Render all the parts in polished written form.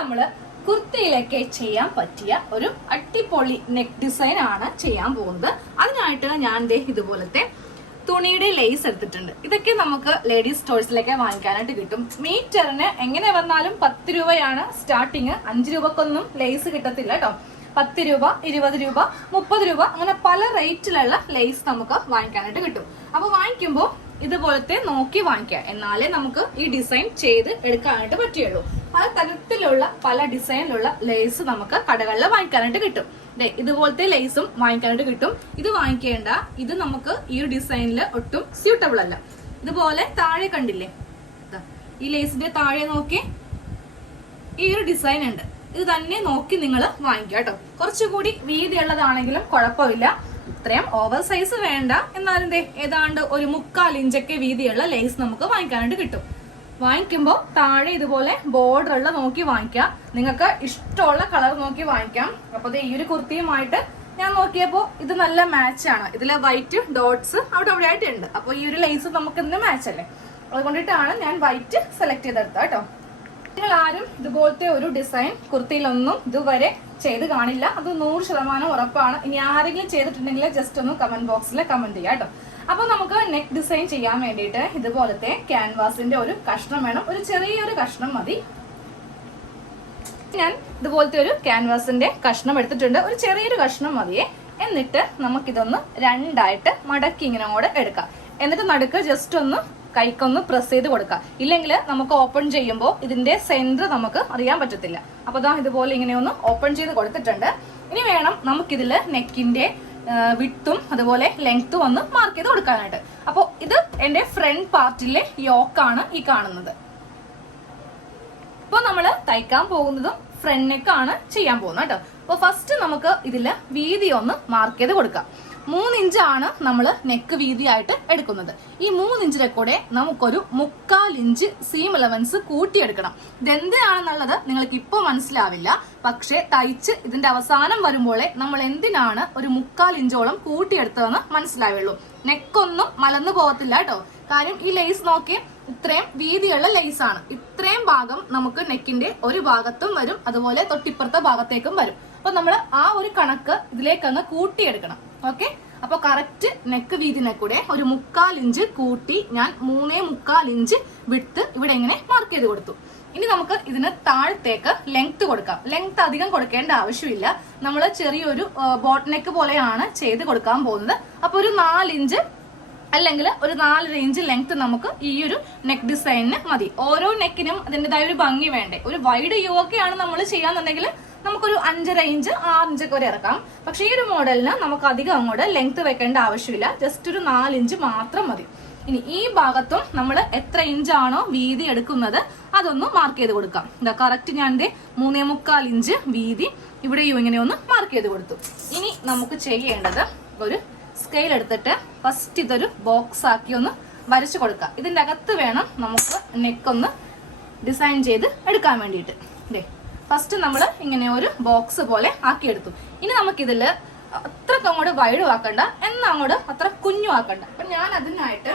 നമ്മൾ കുർത്തിയിലൊക്കെ ചെയ്യാൻ പറ്റിയ ഒരു അടിപൊളി നെക്ക് ഡിസൈൻ ആണ് ചെയ്യാൻ പോകുന്നത്. അതിനായിട്ട് ഞാൻ ഇതുപോലത്തെ തുണിയുടെ ലേസ് എടുത്തിട്ടുണ്ട്. ഇതൊക്കെ നമുക്ക് ലേഡീസ് സ്റ്റോഴ്സിലൊക്കെ വാങ്ങിക്കാനായിട്ട് കിട്ടും. മീറ്ററിന് എങ്ങനെ വന്നാലും 10 രൂപയാണ് സ്റ്റാർട്ടിങ്. 5 രൂപക്കൊന്നും ലേസ് കിട്ടത്തില്ല കേട്ടോ. 10 രൂപ, 20 രൂപ, 30 രൂപ, അങ്ങനെ പല റേറ്റിലുള്ള ലേസ് നമുക്ക് വാങ്ങിക്കാനായിട്ട് കിട്ടും. അപ്പൊ വാങ്ങിക്കുമ്പോൾ ഇതുപോലത്തെ നോക്കി വാങ്ങിക്കാം, എന്നാലേ നമുക്ക് ഈ ഡിസൈൻ ചെയ്ത് എടുക്കാനായിട്ട് പറ്റുള്ളൂ. പല തരത്തിലുള്ള പല ഡിസൈനിലുള്ള ലേസ് നമുക്ക് കടകളിൽ വാങ്ങിക്കാനായിട്ട് കിട്ടും. ഇതുപോലത്തെ ലേസും വാങ്ങിക്കാനായിട്ട് കിട്ടും. ഇത് വാങ്ങിക്കേണ്ട, ഇത് നമുക്ക് ഈ ഒരു ഡിസൈനിൽ ഒട്ടും സ്യൂട്ടബിൾ അല്ല. ഇതുപോലെ താഴെ കണ്ടില്ലേ, ഈ ലേസിന്റെ താഴെ നോക്കി ഈ ഒരു ഡിസൈൻ ഉണ്ട്. ഇത് തന്നെ നോക്കി നിങ്ങൾ വാങ്ങിക്കുക കേട്ടോ. കുറച്ചുകൂടി വീതിയുള്ളതാണെങ്കിലും കുഴപ്പമില്ല. ഇത്രയും ഓവർ സൈസ് വേണ്ട, എന്നാലും ഏതാണ്ട് ഒരു 3/4 ഇഞ്ചൊക്കെ വീതിയുള്ള ലേസ് നമുക്ക് വാങ്ങിക്കാനായിട്ട് കിട്ടും. വാങ്ങിക്കുമ്പോൾ താഴെ ഇതുപോലെ ബോർഡർ ഉള്ള നോക്കി വാങ്ങിക്കാം. നിങ്ങൾക്ക് ഇഷ്ടമുള്ള കളർ നോക്കി വാങ്ങിക്കാം. അപ്പൊ ഈ ഒരു കുർത്തിയുമായിട്ട് ഞാൻ നോക്കിയപ്പോൾ ഇത് നല്ല മാച്ചാണ്. ഇതിലെ വൈറ്റ് ഡോട്ട്സ് അവിടെ അവിടെ ആയിട്ടുണ്ട്. അപ്പൊ ഈ ഒരു ലേസ് നമുക്ക് ഇതിന് മാച്ച് അല്ലേ, അതുകൊണ്ടിട്ടാണ് ഞാൻ വൈറ്റ് സെലക്ട് ചെയ്തെടുത്തത് കേട്ടോ. നിങ്ങൾ ആരും ഇതുപോലത്തെ ഒരു ഡിസൈൻ കുർത്തിയിലൊന്നും ഇതുവരെ ചെയ്ത് കാണില്ല, അത് 100% ഉറപ്പാണ്. ഇനി ആരെങ്കിലും ചെയ്തിട്ടുണ്ടെങ്കിൽ ജസ്റ്റ് ഒന്ന് കമന്റ് ബോക്സിൽ കമന്റ് ചെയ്യാം കേട്ടോ. അപ്പൊ നമുക്ക് നെക്ക് ഡിസൈൻ ചെയ്യാൻ വേണ്ടിയിട്ട് ഇതുപോലത്തെ ക്യാൻവാസിന്റെ ഒരു കഷ്ണം വേണം. ഒരു ചെറിയൊരു കഷ്ണം മതി. ഞാൻ ഇതുപോലത്തെ ഒരു ക്യാൻവാസിന്റെ കഷ്ണം എടുത്തിട്ടുണ്ട്. ഒരു ചെറിയൊരു കഷ്ണം മതിയേ. എന്നിട്ട് നമുക്കിതൊന്ന് രണ്ടായിട്ട് മടക്കി ഇങ്ങനെ അങ്ങോട്ട് എടുക്കാം. എന്നിട്ട് നടുക്ക് ജസ്റ്റ് ഒന്ന് കൈക്കൊന്ന് പ്രസ് ചെയ്ത് കൊടുക്കാം. ഇല്ലെങ്കിൽ നമുക്ക് ഓപ്പൺ ചെയ്യുമ്പോൾ ഇതിന്റെ സെന്റർ നമുക്ക് അറിയാൻ പറ്റത്തില്ല. അപ്പൊ ദാ ഇതുപോലെ ഇങ്ങനെ ഒന്ന് ഓപ്പൺ ചെയ്ത് കൊടുത്തിട്ടുണ്ട്. ഇനി വേണം നമുക്കിതില് നെക്കിന്റെ വിട്ടും അതുപോലെ ലെങ്ത്തും ഒന്ന് മാർക്ക് ചെയ്ത് കൊടുക്കാനായിട്ട്. അപ്പോൾ ഇത് എന്റെ ഫ്രണ്ട് പാർട്ടിലെ യോക്കാണ് ഈ കാണുന്നത്. ഇപ്പൊ നമ്മള് തയ്ക്കാൻ പോകുന്നതും ഫ്രണ്ട് നെക്കാണ് ചെയ്യാൻ പോകുന്നത് കേട്ടോ. അപ്പൊ ഫസ്റ്റ് നമുക്ക് ഇതില് വീതി ഒന്ന് മാർക്ക് ചെയ്ത് കൊടുക്കാം. 3 ഇഞ്ചാണ് നമ്മൾ നെക്ക് വീതിയായിട്ട് എടുക്കുന്നത്. ഈ 3 ഇഞ്ചിലെ കൂടെ നമുക്കൊരു 3/4 ഇഞ്ച് സീം അലവൻസ് കൂട്ടിയെടുക്കണം. ഇതെന്തിനാണെന്നുള്ളത് നിങ്ങൾക്ക് ഇപ്പോൾ മനസ്സിലാവില്ല, പക്ഷെ തയ്ച്ച് ഇതിന്റെ അവസാനം വരുമ്പോഴേ നമ്മൾ എന്തിനാണ് ഒരു 3/4 ഇഞ്ചോളം കൂട്ടിയെടുത്തതെന്ന് മനസ്സിലാവുള്ളൂ. നെക്കൊന്നും മലന്നു പോകത്തില്ല കേട്ടോ. കാര്യം ഈ ലേസ് നോക്കി ഇത്രയും വീതിയുള്ള ലേസ് ആണ്. ഇത്രയും ഭാഗം നമുക്ക് നെക്കിന്റെ ഒരു ഭാഗത്തും വരും, അതുപോലെ തൊട്ടിപ്പുറത്തെ ഭാഗത്തേക്കും വരും. അപ്പൊ നമ്മൾ ആ ഒരു കണക്ക് ഇതിലേക്ക് അങ്ങ് കൂട്ടിയെടുക്കണം. ഓക്കെ, അപ്പൊ കറക്റ്റ് നെക്ക് വീതിനെ കൂടെ ഒരു 3/4 ഇഞ്ച് കൂട്ടി ഞാൻ 3.25 ഇഞ്ച് വിട്ട് ഇവിടെ ഇങ്ങനെ മാർക്ക് ചെയ്ത് കൊടുത്തു. ഇനി നമുക്ക് ഇതിന് താഴത്തേക്ക് ലെങ്ത് കൊടുക്കാം. ലെങ്ത് അധികം കൊടുക്കേണ്ട ആവശ്യമില്ല. നമ്മൾ ചെറിയൊരു ബോട്ട് നെക്ക് പോലെയാണ് ചെയ്ത് കൊടുക്കാൻ പോകുന്നത്. അപ്പൊ ഒരു 4 ഇഞ്ച് അല്ലെങ്കിൽ ഒരു 4.5 ഇഞ്ച് ലെങ്ത് നമുക്ക് ഈ ഒരു നെക്ക് ഡിസൈനിന് മതി. ഓരോ നെക്കിനും അതിൻ്റെതായ ഒരു ഭംഗി വേണ്ടേ. ഒരു വൈഡ് യു ഒക്കെയാണ് നമ്മൾ ചെയ്യാന്നുണ്ടെങ്കിൽ നമുക്കൊരു 5.5 ഇഞ്ച് 6 ഇഞ്ചൊക്കെ വരെ ഇറക്കാം. പക്ഷെ ഈ ഒരു മോഡലിന് നമുക്ക് അധികം അങ്ങോട്ട് ലെങ്ത് വെക്കേണ്ട ആവശ്യമില്ല. ജസ്റ്റ് ഒരു 4 ഇഞ്ച് മാത്രം മതി. ഇനി ഈ ഭാഗത്തും നമ്മൾ എത്ര ഇഞ്ചാണോ വീതി എടുക്കുന്നത് അതൊന്ന് മാർക്ക് ചെയ്ത് കൊടുക്കാം. ഇതാ കറക്റ്റ് ഞാൻ 3.25 ഇഞ്ച് വീതി ഇവിടെയും ഇങ്ങനെ ഒന്ന് മാർക്ക് ചെയ്ത് കൊടുത്തു. ഇനി നമുക്ക് ചെയ്യേണ്ടത് ഒരു സ്കെയിൽ എടുത്തിട്ട് ഫസ്റ്റ് ഇതൊരു ബോക്സ് ആക്കി ഒന്ന് വരച്ചു കൊടുക്കാം. ഇതിന്റെ അകത്ത് വേണം നമുക്ക് നെക്കൊന്ന് ഡിസൈൻ ചെയ്ത് എടുക്കാൻ വേണ്ടിയിട്ട്. ഫസ്റ്റ് നമ്മൾ ഇങ്ങനെ ഒരു ബോക്സ് പോലെ ആക്കിയെടുത്തു. ഇനി നമുക്കിതിൽ അത്രക്ക് അങ്ങോട്ട് വൈഡ് ആക്കണ്ട, എന്നങ്ങോട്ട് അത്ര കുഞ്ഞു ആക്കണ്ട. അപ്പൊ ഞാൻ അതിനായിട്ട്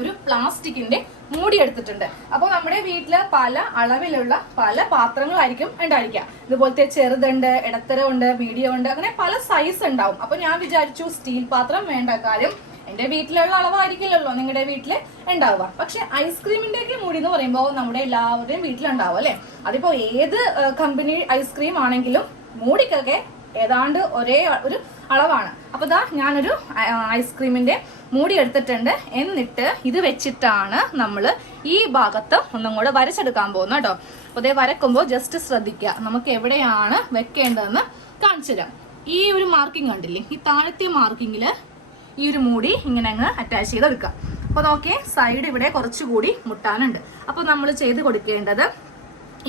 ഒരു പ്ലാസ്റ്റിക്കിന്റെ മൂടി എടുത്തിട്ടുണ്ട്. അപ്പൊ നമ്മുടെ വീട്ടില് പല അളവിലുള്ള പല പാത്രങ്ങളായിരിക്കും ഉണ്ടായിരിക്കുക. ഇതുപോലത്തെ ചെറുതുണ്ട്, ഇടത്തരം ഉണ്ട്, മീഡിയം ഉണ്ട്, അങ്ങനെ പല സൈസ് ഉണ്ടാവും. അപ്പൊ ഞാൻ വിചാരിച്ചു സ്റ്റീൽ പാത്രം വേണ്ട, കാര്യം എന്റെ വീട്ടിലുള്ള അളവായിരിക്കില്ലല്ലോ നിങ്ങളുടെ വീട്ടില് ഉണ്ടാവുക. പക്ഷെ ഐസ്ക്രീമിന്റെ ഒക്കെ മൂടി എന്ന് പറയുമ്പോൾ നമ്മുടെ എല്ലാവരുടെയും വീട്ടിലുണ്ടാവും അല്ലെ. അതിപ്പോ ഏത് കമ്പനി ഐസ്ക്രീം ആണെങ്കിലും മൂടിക്കൊക്കെ ഏതാണ്ട് ഒരേ ഒരു അളവാണ്. അപ്പൊ ദാ ഞാനൊരു ഐസ്ക്രീമിന്റെ മൂടി എടുത്തിട്ടുണ്ട്. എന്നിട്ട് ഇത് വെച്ചിട്ടാണ് നമ്മൾ ഈ ഭാഗത്ത് ഒന്നും കൂടെ വരച്ചെടുക്കാൻ പോകുന്നത് കേട്ടോ. അപ്പൊ അതേ വരക്കുമ്പോൾ ജസ്റ്റ് ശ്രദ്ധിക്കുക, നമുക്ക് എവിടെയാണ് വെക്കേണ്ടതെന്ന് കാണിച്ചു തരാം. ഈ ഒരു മാർക്കിംഗ് കണ്ടില്ലേ, ഈ താഴത്തെ മാർക്കിങ്ങില് ഈ ഒരു മൂടി ഇങ്ങനെ അങ്ങ് അറ്റാച്ച് ചെയ്തെടുക്കാം. അപ്പൊ നോക്കിയേ, സൈഡ് ഇവിടെ കുറച്ചുകൂടി മുട്ടാനുണ്ട്. അപ്പൊ നമ്മൾ ചെയ്ത് കൊടുക്കേണ്ടത്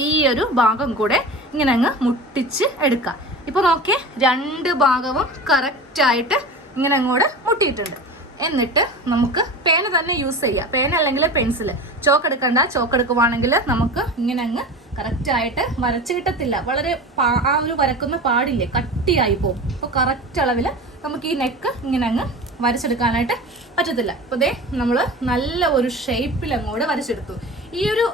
ഈ ഒരു ഭാഗം കൂടെ ഇങ്ങനെ അങ്ങ് മുട്ടിച്ച് എടുക്കാം. ഇപ്പൊ നോക്കിയേ, 2 ഭാഗവും കറക്റ്റ് ആയിട്ട് ഇങ്ങനെ അങ്ങോട്ട് മുട്ടിയിട്ടുണ്ട്. എന്നിട്ട് നമുക്ക് പേന തന്നെ യൂസ് ചെയ്യാം. പേന അല്ലെങ്കിൽ പെൻസിൽ. ചോക്ക് എടുക്കണ്ട. ചോക്ക് എടുക്കുവാണെങ്കിൽ നമുക്ക് ഇങ്ങനെ അങ്ങ് കറക്റ്റ് ആയിട്ട് വരച്ച് കിട്ടത്തില്ല. വളരെ ആ ഒരു വരക്കുന്ന പാടില്ലേ, കട്ടിയായി പോകും. അപ്പൊ കറക്റ്റ് അളവില് നമുക്ക് ഈ നെക്ക് ഇങ്ങനെ അങ്ങ് വരച്ചെടുക്കാനായിട്ട് പറ്റത്തില്ല. അപ്പോൾ ദേ നമ്മൾ നല്ല ഒരു ഷേപ്പിൽ അങ്ങോട്ട് വരച്ചെടുത്തു. ഈ ഒരു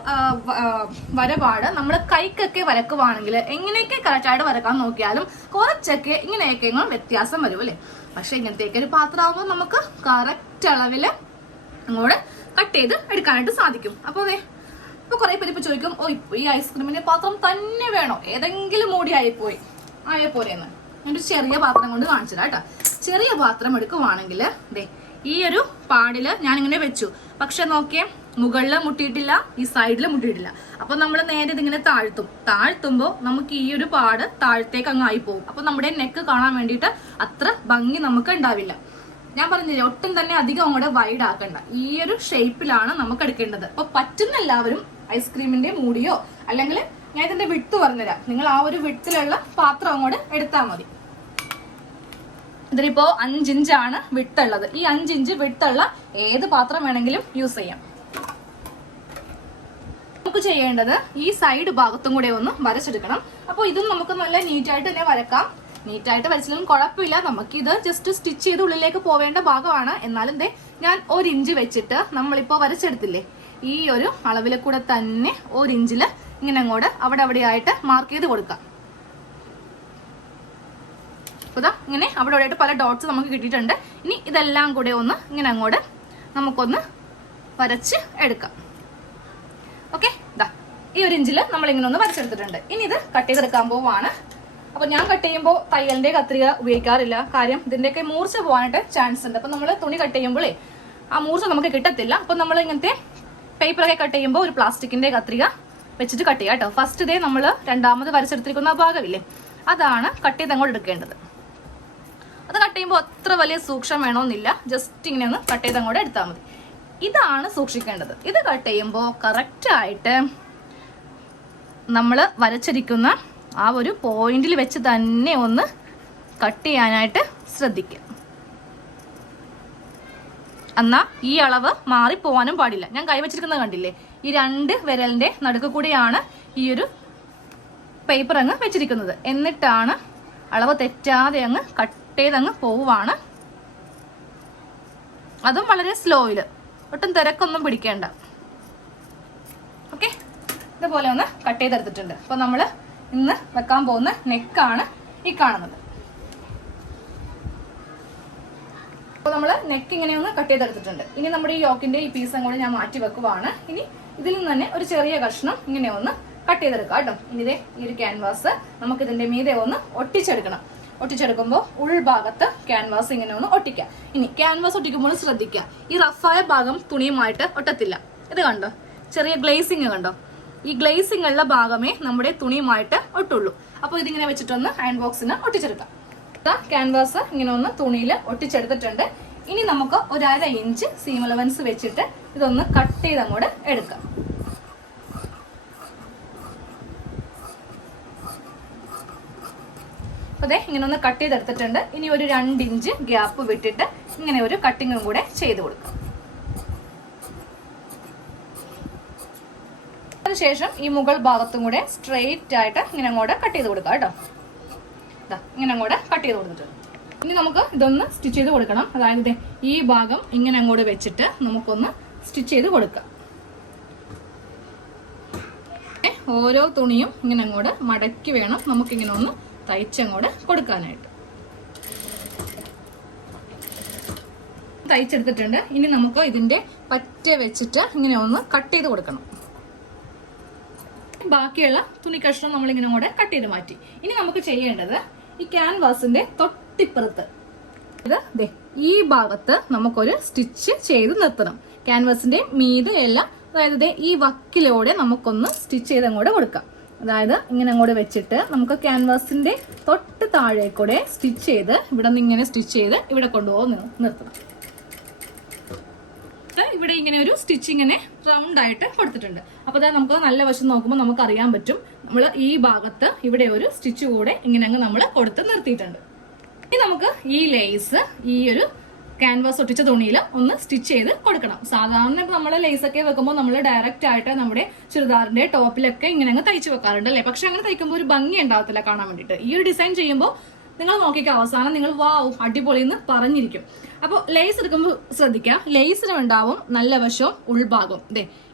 വരപാട് നമ്മൾ കൈക്കൊക്കെ വരക്കുവാണെങ്കിൽ എങ്ങനെയൊക്കെ കറക്റ്റായിട്ട് വരക്കാൻ നോക്കിയാലും കുറച്ചൊക്കെ ഇങ്ങനെയൊക്കെ വ്യത്യാസം വരും അല്ലേ. പക്ഷെ ഇങ്ങനത്തെയൊക്കെ ഒരു പാത്രമാകുമ്പോൾ നമുക്ക് കറക്റ്റ് അളവിൽ അങ്ങോട്ട് കട്ട് ചെയ്ത് എടുക്കാനായിട്ട് സാധിക്കും. അപ്പോൾ അതെ, ഇപ്പൊ കുറെ പേര് ഇപ്പൊ ചോദിക്കും, ഓ ഇപ്പൊ ഈ ഐസ്ക്രീമിന്റെ പാത്രം തന്നെ വേണോ, ഏതെങ്കിലും മൂടി ആയപ്പോലെന്ന്. ഞാനൊരു ചെറിയ പാത്രം കൊണ്ട് കാണിച്ചതാ കേട്ടോ. ചെറിയ പാത്രം എടുക്കുവാണെങ്കിൽ ദേ ഈ ഒരു പാടില് ഞാനിങ്ങനെ വെച്ചു. പക്ഷെ നോക്കിയേ, മുകളില് മുട്ടിയിട്ടില്ല, ഈ സൈഡില് മുട്ടിയിട്ടില്ല. അപ്പൊ നമ്മൾ നേരെ ഇതിങ്ങനെ താഴ്ത്തുമ്പോ നമുക്ക് ഈ ഒരു പാട് താഴത്തേക്ക് അങ്ങ് ആയി പോകും. അപ്പൊ നമ്മുടെ നെക്ക് കാണാൻ വേണ്ടിയിട്ട് അത്ര ഭംഗി നമുക്ക് ഉണ്ടാവില്ല. ഞാൻ പറഞ്ഞില്ലേ, ഒട്ടും തന്നെ അധികം അങ്ങോട്ട് വൈഡ് ആക്കണ്ട, ഈ ഒരു ഷേപ്പിലാണ് നമുക്ക് എടുക്കേണ്ടത്. അപ്പൊ പറ്റുന്ന എല്ലാവരും ഐസ്ക്രീമിന്റെ മൂടിയോ അല്ലെങ്കിൽ ഞാൻ ഇതിന്റെ വിട്ട് പറഞ്ഞുതരാം, നിങ്ങൾ ആ ഒരു വിട്ടിലുള്ള പാത്രം അങ്ങോട്ട് എടുത്താൽ മതി. ഇതിലിപ്പോ 5 ഇഞ്ചാണ് വിട്ടുള്ളത്. ഈ 5 ഇഞ്ച് വിട്ടുള്ള ഏത് പാത്രം വേണമെങ്കിലും യൂസ് ചെയ്യാം. നമുക്ക് ചെയ്യേണ്ടത് ഈ സൈഡ് ഭാഗത്തും കൂടെ ഒന്ന് വരച്ചെടുക്കണം. അപ്പൊ ഇതും നമുക്ക് നല്ല നീറ്റായിട്ട് തന്നെ വരക്കാം. നീറ്റായിട്ട് വരച്ചാലും കുഴപ്പമില്ല, നമുക്കിത് ജസ്റ്റ് സ്റ്റിച്ച് ചെയ്ത് ഉള്ളിലേക്ക് പോവേണ്ട ഭാഗമാണ്. എന്നാലും ഞാൻ 1 ഇഞ്ച് വെച്ചിട്ട് നമ്മളിപ്പോ വരച്ചെടുത്തില്ലേ, ഈ ഒരു അളവിൽ കൂടെ തന്നെ 1 ഇഞ്ചില് ഇങ്ങനെ അങ്ങോട്ട് അവിടെ ആയിട്ട് മാർക്ക് ചെയ്ത് കൊടുക്കാം. ഇതാ ഇങ്ങനെ അവിടെ ആയിട്ട് പല ഡോട്ട്സ് നമുക്ക് കിട്ടിയിട്ടുണ്ട്. ഇനി ഇതെല്ലാം കൂടെ ഒന്ന് ഇങ്ങനെ അങ്ങോട്ട് നമുക്കൊന്ന് വരച്ച് എടുക്കാം. ഓക്കെ, ഇതാ ഈ 1 ഇഞ്ചില് നമ്മൾ ഇങ്ങനെ ഒന്ന് വരച്ചെടുത്തിട്ടുണ്ട്. ഇനി ഇത് കട്ട് ചെയ്തെടുക്കാൻ പോവാണ്. അപ്പൊ ഞാൻ കട്ട് ചെയ്യുമ്പോൾ തയ്യലിന്റെ കത്രിക ഉപയോഗിക്കാറില്ല. കാര്യം ഇതിന്റെയൊക്കെ മൂർച്ച പോകാനായിട്ട് ചാൻസ് ഉണ്ട്. അപ്പൊ നമ്മൾ തുണി കട്ട് ചെയ്യുമ്പോഴേ ആ മൂർച്ച നമുക്ക് കിട്ടത്തില്ല. അപ്പൊ നമ്മൾ ഇങ്ങനത്തെ പേപ്പറൊക്കെ കട്ട് ചെയ്യുമ്പോൾ ഒരു പ്ലാസ്റ്റിക്കിന്റെ കത്രിക വെച്ചിട്ട് കട്ട് ചെയ്യാം കേട്ടോ. ഫസ്റ്റ് നമ്മൾ രണ്ടാമത് വരച്ചെടുത്തിരിക്കുന്ന ആ ഭാഗമില്ലേ, അതാണ് കട്ട് ചെയ്ത് അങ്ങോട്ട് എടുക്കേണ്ടത്. അത് കട്ട് ചെയ്യുമ്പോൾ അത്ര വലിയ സൂക്ഷ്മം വേണമെന്നില്ല, ജസ്റ്റ് ഇങ്ങനെ ഒന്ന് കട്ട് ചെയ്ത് അങ്ങോട്ട് എടുത്താൽ മതി. ഇതാണ് സൂക്ഷിക്കേണ്ടത്. ഇത് കട്ട് ചെയ്യുമ്പോൾ കറക്റ്റായിട്ട് നമ്മൾ വരച്ചിരിക്കുന്ന ആ ഒരു പോയിന്റിൽ വെച്ച് തന്നെ ഒന്ന് കട്ട് ചെയ്യാനായിട്ട് ശ്രദ്ധിക്കുക. എന്നാ ഈ അളവ് മാറിപ്പോവാനും പാടില്ല. ഞാൻ കൈവച്ചിരിക്കുന്നത് കണ്ടില്ലേ, ഈ 2 വിരലിന്റെ നടുക്ക് കൂടെയാണ് ഈ ഒരു പേപ്പർ അങ്ങ് വെച്ചിരിക്കുന്നത്. എന്നിട്ടാണ് അളവ് തെറ്റാതെ അങ്ങ് കട്ട് ചെയ്തങ്ങ് പോവുകയാണ്. അതും വളരെ സ്ലോയില്, ഒട്ടും തിരക്കൊന്നും പിടിക്കേണ്ട. ഓക്കെ, ഇതുപോലെ ഒന്ന് കട്ട് ചെയ്തെടുത്തിട്ടുണ്ട്. അപ്പൊ നമ്മള് ഇന്ന് വെക്കാൻ പോകുന്ന നെക്കാണ് ഈ കാണുന്നത്. അപ്പോൾ നമ്മൾ നെക്ക് ഇങ്ങനെ ഒന്ന് കട്ട് ചെയ്തെടുത്തിട്ടുണ്ട്. ഇനി നമ്മുടെ ഈ യോക്കിന്റെ ഈ പീസും കൂടെ ഞാൻ മാറ്റി വെക്കുവാണ്. ഇനി ഇതിൽ നിന്ന് തന്നെ ഒരു ചെറിയ കഷ്ണം ഇങ്ങനെ ഒന്ന് കട്ട് ചെയ്തെടുക്കാം കേട്ടോ. ഇനി ഈ ഒരു ക്യാൻവാസ് നമുക്ക് ഇതിന്റെ മീതെ ഒന്ന് ഒട്ടിച്ചെടുക്കണം. ഒട്ടിച്ചെടുക്കുമ്പോൾ ഉൾഭാഗത്ത് ക്യാൻവാസ് ഇങ്ങനെ ഒന്ന് ഒട്ടിക്കാം. ഇനി ക്യാൻവാസ് ഒട്ടിക്കുമ്പോൾ ശ്രദ്ധിക്കുക, ഈ റഫായ ഭാഗം തുണിയുമായിട്ട് ഒട്ടത്തില്ല. ഇത് കണ്ടോ, ചെറിയ ഗ്ലേസിങ് കണ്ടോ, ഈ ഗ്ലേസിംഗ് ഉള്ള ഭാഗമേ നമ്മുടെ തുണിയുമായിട്ട് ഒട്ടുള്ളൂ. അപ്പോൾ ഇതിങ്ങനെ വെച്ചിട്ടൊന്ന് അയൺ ബോക്സിന് ഒട്ടിച്ചെടുക്കാം. ക്യാൻവാസ് ഇങ്ങനെ ഒന്ന് തുണിയിൽ ഒട്ടിച്ചെടുത്തിട്ടുണ്ട്. ഇനി നമുക്ക് 1/2 ഇഞ്ച് സീം അലവൻസ് വെച്ചിട്ട് ഇതൊന്ന് കട്ട് ചെയ്ത് അങ്ങോട്ട് എടുക്കാം. അതെ, ഇങ്ങനെ ഒന്ന് കട്ട് ചെയ്തെടുത്തിട്ടുണ്ട്. ഇനി ഒരു 2 ഇഞ്ച് ഗ്യാപ്പ് വിട്ടിട്ട് ഇങ്ങനെ ഒരു കട്ടിങ്ങും കൂടെ ചെയ്ത് കൊടുക്കാം. അതിനുശേഷം ഈ മുകൾ ഭാഗത്തും കൂടെ സ്ട്രെയിറ്റ് ആയിട്ട് ഇങ്ങനെ അങ്ങോട്ട് കട്ട് ചെയ്ത് കൊടുക്കാം കേട്ടോ. ഇങ്ങനെ അങ്ങോട്ട് കട്ട് ചെയ്ത് കൊടുത്തിട്ടുണ്ട്. ഇനി നമുക്ക് ഇതൊന്ന് സ്റ്റിച്ച് ചെയ്ത് കൊടുക്കണം. അതായത് ഈ ഭാഗം ഇങ്ങനെ അങ്ങോട്ട് വെച്ചിട്ട് നമുക്കൊന്ന് സ്റ്റിച്ച് ചെയ്ത് കൊടുക്കാം. ഓരോ തുണിയും ഇങ്ങനെ അങ്ങോട്ട് മടക്കി വേണം നമുക്കിങ്ങനെ ഒന്ന് തയ്ച്ചങ്ങോട്ട് കൊടുക്കാനായിട്ട്. തയ്ച്ചെടുത്തിട്ടുണ്ട്. ഇനി നമുക്ക് ഇതിന്റെ പറ്റ വെച്ചിട്ട് ഇങ്ങനെ ഒന്ന് കട്ട് ചെയ്ത് കൊടുക്കണം. ബാക്കിയുള്ള തുണി കഷ്ണം നമ്മൾ ഇങ്ങനെ കൂടെ കട്ട് ചെയ്ത് മാറ്റി. ഇനി നമുക്ക് ചെയ്യേണ്ടത് ഈ ക്യാൻവാസിന്റെ തൊട്ടിപ്പുറത്ത് ഈ ഭാഗത്ത് നമുക്കൊരു സ്റ്റിച്ച് ചെയ്ത് നിർത്തണം. ക്യാൻവാസിന്റെ മീതെയല്ല, അതായത് ഈ വക്കിലൂടെ നമുക്കൊന്ന് സ്റ്റിച്ച് ചെയ്ത് അങ്ങോട്ട് കൊടുക്കാം. അതായത് ഇങ്ങനെ അങ്ങോട്ട് വെച്ചിട്ട് നമുക്ക് ക്യാൻവാസിന്റെ തൊട്ട് താഴെ കൂടെ സ്റ്റിച്ച് ചെയ്ത് ഇവിടെ നിന്ന് ഇങ്ങനെ സ്റ്റിച്ച് ചെയ്ത് ഇവിടെ കൊണ്ടുപോകുന്ന നിർത്തണം. ഇവിടെ ഇങ്ങനെ ഒരു സ്റ്റിച്ച് ഇങ്ങനെ റൗണ്ട് ആയിട്ട് കൊടുത്തിട്ടുണ്ട്. അപ്പൊ അതാ നമുക്ക് നല്ല വശം നോക്കുമ്പോൾ നമുക്ക് അറിയാൻ പറ്റും, നമ്മൾ ഈ ഭാഗത്ത് ഇവിടെ ഒരു സ്റ്റിച്ച് കൂടെ ഇങ്ങനെ അങ്ങ് നമ്മൾ കൊടുത്ത് നിർത്തിയിട്ടുണ്ട്. ഇനി നമുക്ക് ഈ ലേസ് ഈ ഒരു ക്യാൻവാസ് ഒട്ടിച്ച തുണിയിൽ ഒന്ന് സ്റ്റിച്ച് ചെയ്ത് കൊടുക്കണം. സാധാരണ നമ്മൾ ലേസ് ഒക്കെ വെക്കുമ്പോൾ നമ്മൾ ഡയറക്റ്റ് ആയിട്ട് നമ്മുടെ ചുരിദാറിന്റെ ടോപ്പിലൊക്കെ ഇങ്ങനെ അങ്ങ് തയ്ച്ചു വെക്കാറുണ്ട് അല്ലേ. പക്ഷെ അങ്ങനെ തയ്ക്കുമ്പോൾ ഒരു ഭംഗി ഉണ്ടാവത്തില്ല കാണാൻ വേണ്ടിയിട്ട്. ഈ ഒരു ഡിസൈൻ ചെയ്യുമ്പോൾ നിങ്ങൾ നോക്കിക്കുക, അവസാനം നിങ്ങൾ വാവ് അടിപൊളി എന്ന് പറഞ്ഞിരിക്കും. അപ്പോൾ ലേസ് എടുക്കുമ്പോൾ ശ്രദ്ധിക്കുക, ലേസിനും ഉണ്ടാവും നല്ല വശവും ഉൾഭാഗവും.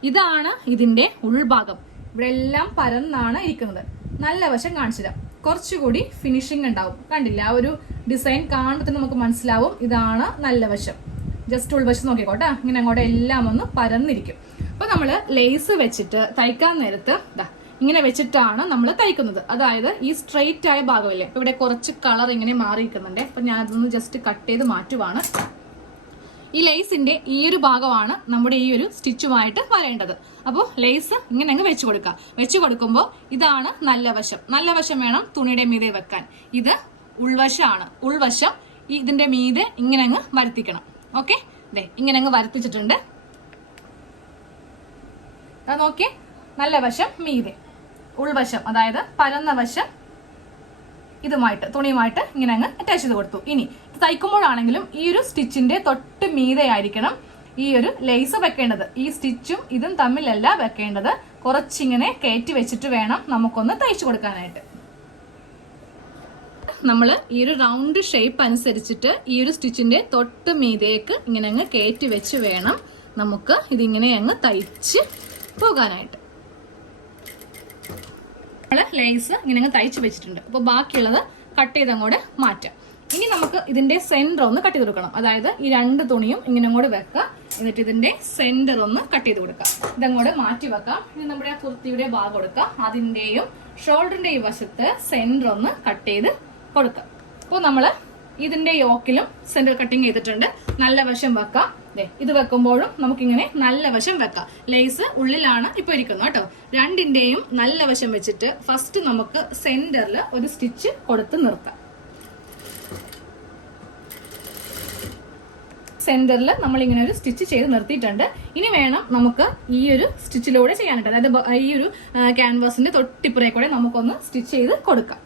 ഇതാണ് ഇതിന്റെ ഉൾഭാഗം. ഇവിടെ എല്ലാം പരന്നാണ് ഇരിക്കുന്നത്. നല്ല വശം കാണിച്ചു തരാം. കുറച്ചുകൂടി ഫിനിഷിംഗ് ഉണ്ടാവും. കണ്ടില്ല, ആ ഒരു ഡിസൈൻ കാണുമ്പോൾ നമുക്ക് മനസ്സിലാവും ഇതാണ് നല്ല വശം. ജസ്റ്റ് ഉൾവശം നോക്കിക്കോട്ടെ, ഇങ്ങനെ അങ്ങോട്ട് എല്ലാം ഒന്ന് പരന്നിരിക്കും. അപ്പൊ നമ്മള് ലേസ് വെച്ചിട്ട് തയ്ക്കാൻ നേരത്ത് ഇങ്ങനെ വെച്ചിട്ടാണ് നമ്മൾ തയ്ക്കുന്നത്. അതായത് ഈ സ്ട്രെയിറ്റ് ആയ ഭാഗമില്ലേ, ഇപ്പൊ ഇവിടെ കുറച്ച് കളർ ഇങ്ങനെ മാറിയിരിക്കുന്നുണ്ട്. അപ്പൊ ഞാൻ അതൊന്ന് ജസ്റ്റ് കട്ട് ചെയ്ത് മാറ്റുവാണ്. ഈ ലേസിന്റെ ഈ ഒരു ഭാഗമാണ് നമ്മുടെ ഈ ഒരു സ്റ്റിച്ചുമായിട്ട് വരേണ്ടത്. അപ്പോൾ ലേസ് ഇങ്ങനെ അങ്ങ് വെച്ചു കൊടുക്കുക. വെച്ചു കൊടുക്കുമ്പോൾ ഇതാണ് നല്ല വശം. നല്ല വശം വേണം തുണിയുടെ മീതെ വെക്കാൻ. ഇത് ഉൾവശമാണ്. ഉൾവശം ഇതിന്റെ മീതെ ഇങ്ങനെ അങ്ങ് വരുത്തിക്കണം. ഓക്കെ, ഇങ്ങനെ അങ്ങ് വരുത്തിച്ചിട്ടുണ്ട്. നോക്കിയേ, നല്ല വശം മീതെ, ഉൾവശം അതായത് പരന്ന വശം ഇതുമായിട്ട് തുണിയുമായിട്ട് ഇങ്ങനെ അങ്ങ് അറ്റാച്ച് ചെയ്ത് കൊടുത്തു. ഇനി തയ്ക്കുമ്പോഴാണെങ്കിലും ഈ ഒരു സ്റ്റിച്ചിന്റെ തൊട്ട് മീതെ ആയിരിക്കണം ഈ ഒരു ലേസ് വെക്കേണ്ടത്. ഈ സ്റ്റിച്ചും ഇതും തമ്മിലല്ല വെക്കേണ്ടത്. കുറച്ചിങ്ങനെ കയറ്റി വെച്ചിട്ട് വേണം നമുക്കൊന്ന് തയ്ച്ചു കൊടുക്കാനായിട്ട്. നമ്മൾ ഈ ഒരു റൗണ്ട് ഷേപ്പ് അനുസരിച്ചിട്ട് ഈ ഒരു സ്റ്റിച്ചിന്റെ തൊട്ട് മീതേക്ക് ഇങ്ങനെ അങ്ങ് കയറ്റി വെച്ച് വേണം നമുക്ക് ഇതിങ്ങനെ അങ്ങ് തയ്ച്ച് പോകാനായിട്ട്. ലേസ് ഇങ്ങനെ അങ്ങ് തയ്ച്ച് വെച്ചിട്ടുണ്ട്. അപ്പൊ ബാക്കിയുള്ളത് കട്ട് ചെയ്ത് അങ്ങോട്ട് മാറ്റാം. ഇനി നമുക്ക് ഇതിന്റെ സെന്റർ ഒന്ന് കട്ട് ചെയ്ത് കൊടുക്കണം. അതായത് ഈ രണ്ട് തുണിയും ഇങ്ങനെ അങ്ങോട്ട് വെക്കുക. എന്നിട്ട് ഇതിന്റെ സെന്റർ ഒന്ന് കട്ട് ചെയ്ത് കൊടുക്കാം. ഇതങ്ങോട്ട് മാറ്റി വെക്കാം. ഇനി നമ്മുടെ ആ കുർത്തിയുടെ ഭാഗം കൊടുക്കാം. അതിന്റെയും ഷോൾഡറിന്റെ ഈ വശത്ത് സെന്റർ ഒന്ന് കട്ട് ചെയ്ത് കൊടുക്കാം. അപ്പോൾ നമ്മള് ഇതിന്റെ യോക്കിലും സെന്റർ കട്ടിങ് ചെയ്തിട്ടുണ്ട്. നല്ല വശം വെക്കാം. ഇത് വെക്കുമ്പോഴും നമുക്കിങ്ങനെ നല്ല വശം വെക്കാം. ലേസ് ഉള്ളിലാണ് ഇപ്പൊ ഇരിക്കുന്നത് കേട്ടോ. രണ്ടിന്റെയും നല്ല വശം വെച്ചിട്ട് ഫസ്റ്റ് നമുക്ക് സെന്ററിൽ ഒരു സ്റ്റിച്ച് കൊടുത്ത് നിർത്താം. സെന്ററിൽ നമ്മൾ ഇങ്ങനെ ഒരു സ്റ്റിച്ച് ചെയ്ത് നിർത്തിയിട്ടുണ്ട്. ഇനി വേണം നമുക്ക് ഈ ഒരു സ്റ്റിച്ചിലൂടെ ചെയ്യാനായിട്ട്. അതായത് ഈ ഒരു ക്യാൻവാസിന്റെ തൊട്ടിപ്പുറേ കൂടെ നമുക്കൊന്ന് സ്റ്റിച്ച് ചെയ്ത് കൊടുക്കാം.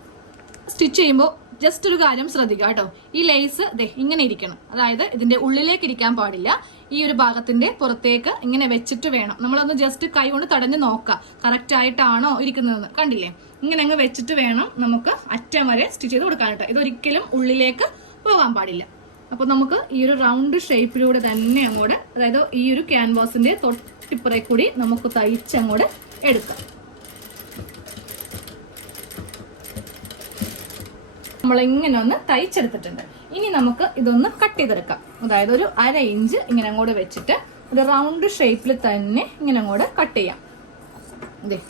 സ്റ്റിച്ച് ചെയ്യുമ്പോൾ ജസ്റ്റ് ഒരു കാര്യം ശ്രദ്ധിക്കുക കേട്ടോ. ഈ ലേസ് ഇങ്ങനെ ഇരിക്കണം. അതായത് ഇതിന്റെ ഉള്ളിലേക്ക് ഇരിക്കാൻ പാടില്ല. ഈ ഒരു ഭാഗത്തിന്റെ പുറത്തേക്ക് ഇങ്ങനെ വെച്ചിട്ട് വേണം. നമ്മളൊന്ന് ജസ്റ്റ് കൈ കൊണ്ട് തടഞ്ഞ് നോക്കാം കറക്റ്റ് ആയിട്ടാണോ ഇരിക്കുന്നതെന്ന്. കണ്ടില്ലേ, ഇങ്ങനെ അങ്ങ് വെച്ചിട്ട് വേണം നമുക്ക് അറ്റം വരെ സ്റ്റിച്ച് ചെയ്ത് കൊടുക്കാനായിട്ട്. ഇതൊരിക്കലും ഉള്ളിലേക്ക് പോകാൻ പാടില്ല. അപ്പൊ നമുക്ക് ഈ ഒരു റൗണ്ട് ഷേപ്പിലൂടെ തന്നെ അങ്ങോട്ട്, അതായത് ഈ ഒരു ക്യാൻവാസിന്റെ തൊട്ടിപ്പുറേ കൂടി നമുക്ക് തയ്ച്ചങ്ങോട്ട് എടുക്കാം. നമ്മളിങ്ങനെ ഒന്ന് തയ്ച്ചെടുത്തിട്ടുണ്ട്. ഇനി നമുക്ക് ഇതൊന്ന് കട്ട് ചെയ്തെടുക്കാം. അതായത് ഒരു 1/2 ഇഞ്ച് ഇങ്ങനെ അങ്ങോട്ട് വെച്ചിട്ട് ഒരു റൗണ്ട് ഷേപ്പിൽ തന്നെ ഇങ്ങനെ അങ്ങോട്ട് കട്ട് ചെയ്യാം.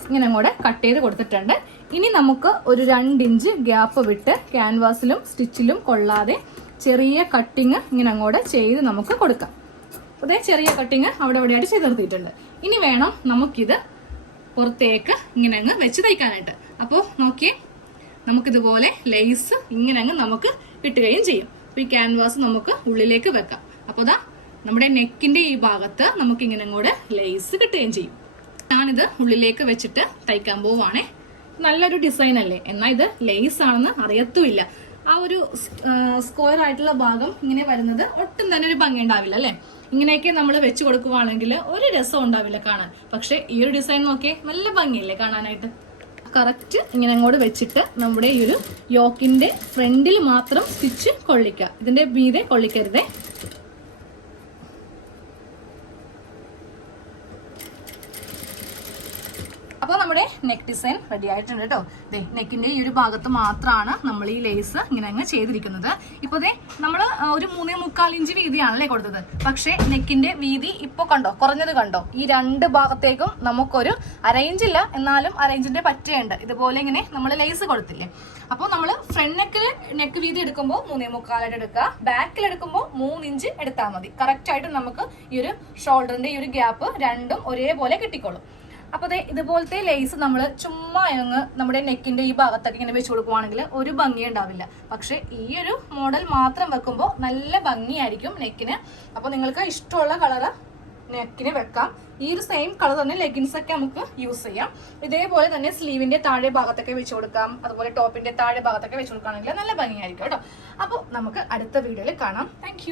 ഇങ്ങനെ അങ്ങോട്ട് കട്ട് ചെയ്ത് കൊടുത്തിട്ടുണ്ട്. ഇനി നമുക്ക് ഒരു 2 ഇഞ്ച് ഗ്യാപ്പ് വിട്ട് ക്യാൻവാസിലും സ്റ്റിച്ചിലും കൊള്ളാതെ ചെറിയ കട്ടിങ് ഇങ്ങനെ അങ്ങോട്ട് ചെയ്ത് നമുക്ക് കൊടുക്കാം. അതേ ചെറിയ കട്ടിങ് അവിടെ എവിടെയായിട്ട് ചെയ്ത് നിർത്തിയിട്ടുണ്ട്. ഇനി വേണം നമുക്കിത് പുറത്തേക്ക് ഇങ്ങനെ അങ്ങ് വെച്ച് തയ്ക്കാനായിട്ട്. അപ്പോൾ നോക്കിയേ, നമുക്കിതുപോലെ ലേസ് ഇങ്ങനെ അങ്ങ് നമുക്ക് കിട്ടുകയും ചെയ്യും. അപ്പൊ ഈ ക്യാൻവാസ് നമുക്ക് ഉള്ളിലേക്ക് വെക്കാം. അപ്പൊ ദാ നമ്മുടെ നെക്കിന്റെ ഈ ഭാഗത്ത് നമുക്ക് ഇങ്ങനെ അങ്ങോട്ട് ലേസ് കിട്ടുകയും ചെയ്യും. ഞാനിത് ഉള്ളിലേക്ക് വെച്ചിട്ട് തയ്ക്കാൻ പോവാണേ. നല്ലൊരു ഡിസൈൻ അല്ലേ? എന്നാൽ ഇത് ലേസ് ആണെന്ന് അറിയത്തുമില്ല. ആ ഒരു സ്ക്വയർ ആയിട്ടുള്ള ഭാഗം ഇങ്ങനെ വരുന്നത് ഒട്ടും തന്നെ ഒരു ഭംഗി ഉണ്ടാവില്ല അല്ലെ? ഇങ്ങനെയൊക്കെ നമ്മൾ വെച്ച് കൊടുക്കുവാണെങ്കിൽ ഒരു രസം ഉണ്ടാവില്ല കാണാൻ. പക്ഷെ ഈ ഒരു ഡിസൈൻ നോക്കിയേ, നല്ല ഭംഗിയില്ലേ കാണാനായിട്ട്? കറക്റ്റ് ഇങ്ങനെ അങ്ങോട്ട് വെച്ചിട്ട് നമ്മുടെ ഈ ഒരു യോക്കിന്റെ ഫ്രണ്ടിൽ മാത്രം സ്റ്റിച്ച് കൊള്ളിക്കുക. ഇതിന്റെ മീതെ കൊള്ളിക്കരുതേ. അപ്പോൾ നമ്മുടെ നെക്ക് ഡിസൈൻ റെഡി ആയിട്ടുണ്ട് കേട്ടോ. നെക്കിന്റെ ഈ ഒരു ഭാഗത്ത് മാത്രമാണ് നമ്മൾ ഈ ലേസ് ഇങ്ങനെ അങ്ങ് ചെയ്തിരിക്കുന്നത്. ഇപ്പൊ നമ്മൾ ഒരു 3.25 ഇഞ്ച് വീതിയാണല്ലേ കൊടുത്തത്. പക്ഷെ നെക്കിന്റെ വീതി ഇപ്പൊ കണ്ടോ, കുറഞ്ഞത് കണ്ടോ? ഈ രണ്ട് ഭാഗത്തേക്കും നമുക്കൊരു 1/2 ഇഞ്ചില്ല, എന്നാലും 1/2 ഇഞ്ചിന്റെ പറ്റയുണ്ട്. ഇതുപോലെ ഇങ്ങനെ നമ്മൾ ലേസ് കൊടുത്തില്ലേ. അപ്പോൾ നമ്മൾ ഫ്രണ്ട് നെക്ക് വീതി എടുക്കുമ്പോൾ 3.25 എടുക്കുക. ബാക്കിൽ എടുക്കുമ്പോൾ 3 ഇഞ്ച് എടുത്താൽ മതി. കറക്റ്റ് ആയിട്ട് നമുക്ക് ഈ ഒരു ഷോൾഡറിന്റെ ഈ ഒരു ഗ്യാപ്പ് രണ്ടും ഒരേപോലെ കിട്ടിക്കോളും. അപ്പൊ ഇതുപോലത്തെ ലേസ് നമ്മൾ ചുമ്മാ അങ്ങ് നമ്മുടെ നെക്കിന്റെ ഈ ഭാഗത്തൊക്കെ ഇങ്ങനെ വെച്ച് കൊടുക്കുവാണെങ്കിൽ ഒരു ഭംഗി ഉണ്ടാവില്ല. പക്ഷെ ഈ ഒരു മോഡൽ മാത്രം വെക്കുമ്പോൾ നല്ല ഭംഗിയായിരിക്കും നെക്കിന്. അപ്പൊ നിങ്ങൾക്ക് ഇഷ്ടമുള്ള കളറ് നെക്കിന് വെക്കാം. ഈ ഒരു സെയിം കളർ തന്നെ ലെഗിൻസ് ഒക്കെ നമുക്ക് യൂസ് ചെയ്യാം. ഇതേപോലെ തന്നെ സ്ലീവിന്റെ താഴെ ഭാഗത്തൊക്കെ വെച്ച് കൊടുക്കാം. അതുപോലെ ടോപ്പിന്റെ താഴെ ഭാഗത്തൊക്കെ വെച്ച് കൊടുക്കുകയാണെങ്കിൽ നല്ല ഭംഗിയായിരിക്കും കേട്ടോ. അപ്പോൾ നമുക്ക് അടുത്ത വീഡിയോയിൽ കാണാം. താങ്ക്